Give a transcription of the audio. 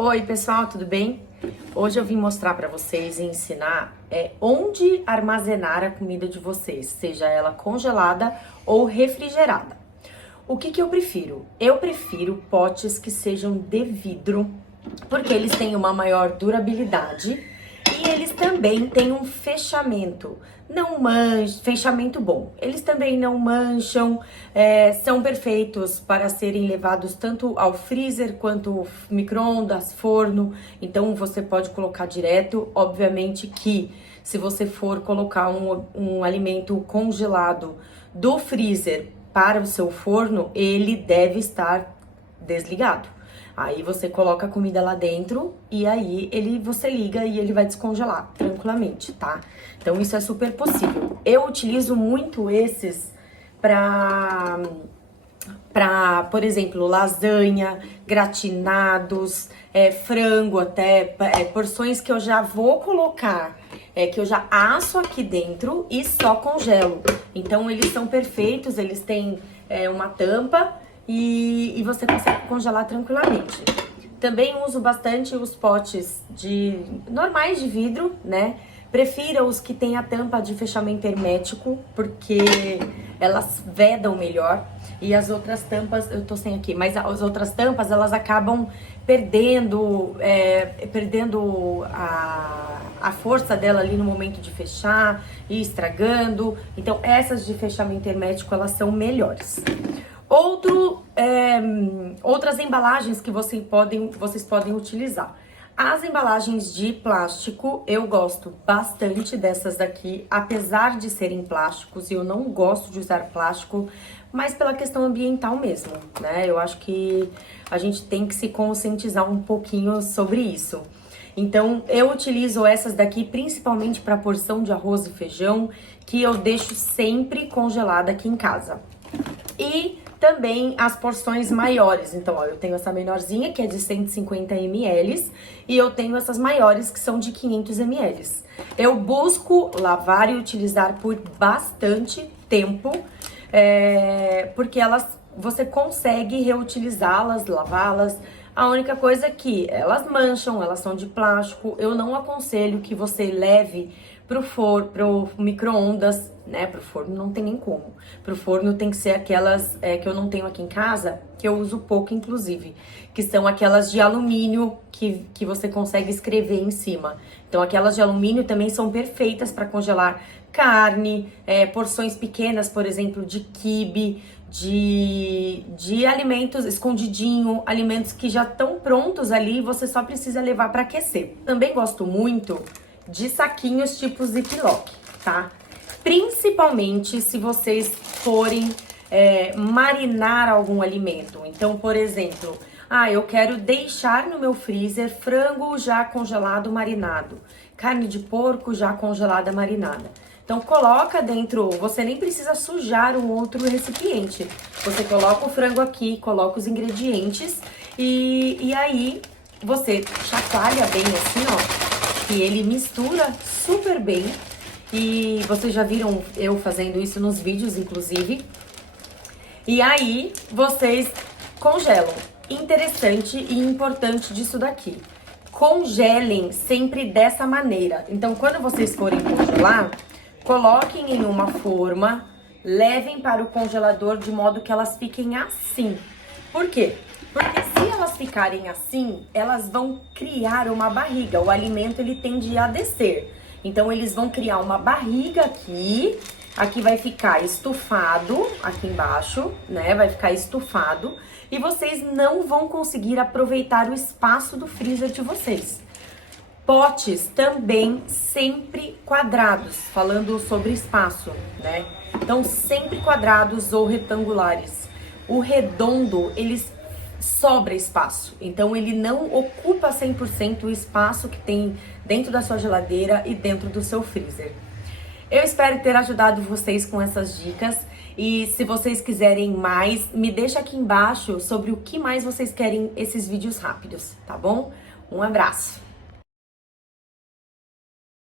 Oi pessoal, tudo bem? Hoje eu vim mostrar para vocês e ensinar onde armazenar a comida de vocês, seja ela congelada ou refrigerada. O que eu prefiro? Eu prefiro potes que sejam de vidro, porque eles têm uma maior durabilidade e eles também têm um fechamento, fechamento bom. Eles também não mancham, são perfeitos para serem levados tanto ao freezer quanto micro-ondas, forno. Então você pode colocar direto. Obviamente que se você for colocar um alimento congelado do freezer para o seu forno, ele deve estar desligado. Aí você coloca a comida lá dentro e aí você liga e ele vai descongelar tranquilamente, tá? Então isso é super possível. Eu utilizo muito esses para, por exemplo, lasanha, gratinados, frango até, porções que eu já vou colocar, que eu já asso aqui dentro e só congelo. Então eles são perfeitos, eles têm uma tampa e você consegue congelar tranquilamente. Também uso bastante os potes normais de vidro, né? Prefiro os que têm a tampa de fechamento hermético, porque elas vedam melhor. E as outras tampas, eu tô sem aqui, mas as outras tampas, elas acabam perdendo a força dela ali no momento de fechar e estragando. Então, essas de fechamento hermético, elas são melhores. Outras embalagens que vocês podem utilizar. As embalagens de plástico, eu gosto bastante dessas daqui, apesar de serem plásticos, e eu não gosto de usar plástico, mas pela questão ambiental mesmo, né? Eu acho que a gente tem que se conscientizar um pouquinho sobre isso. Então, eu utilizo essas daqui principalmente para porção de arroz e feijão, que eu deixo sempre congelada aqui em casa. E também as porções maiores. Então, ó, eu tenho essa menorzinha, que é de 150 ml, e eu tenho essas maiores, que são de 500 ml. Eu busco lavar e utilizar por bastante tempo, porque você consegue reutilizá-las, lavá-las. A única coisa é que elas mancham, elas são de plástico. Eu não aconselho que você leve pro micro-ondas, né? Pro forno não tem nem como. Pro forno tem que ser aquelas que eu não tenho aqui em casa, que eu uso pouco, inclusive, que são aquelas de alumínio que você consegue escrever em cima. Então, aquelas de alumínio também são perfeitas para congelar carne, porções pequenas, por exemplo, de quibe, de alimentos escondidinho, alimentos que já estão prontos ali, você só precisa levar para aquecer. Também gosto muito de saquinhos tipo Ziploc, tá? Principalmente se vocês forem marinar algum alimento. Então, por exemplo, eu quero deixar no meu freezer frango já congelado marinado, carne de porco já congelada marinada. Então, coloca dentro, você nem precisa sujar um outro recipiente. Você coloca o frango aqui, coloca os ingredientes e aí você chacoalha bem assim, ó, que ele mistura super bem. E vocês já viram eu fazendo isso nos vídeos, inclusive. E aí, vocês congelam. Interessante e importante disso daqui. Congelem sempre dessa maneira. Então, quando vocês forem congelar, coloquem em uma forma, levem para o congelador de modo que elas fiquem assim. Por quê? Porque se elas ficarem assim, elas vão criar uma barriga. O alimento, ele tende a descer. Então, eles vão criar uma barriga aqui. Aqui vai ficar estufado, aqui embaixo, né? Vai ficar estufado. E vocês não vão conseguir aproveitar o espaço do freezer de vocês. Potes também sempre quadrados, falando sobre espaço, né? Então, sempre quadrados ou retangulares. O redondo, eles sobra espaço, então ele não ocupa 100% o espaço que tem dentro da sua geladeira e dentro do seu freezer. Eu espero ter ajudado vocês com essas dicas e se vocês quiserem mais, me deixa aqui embaixo sobre o que mais vocês querem esses vídeos rápidos, tá bom? Um abraço!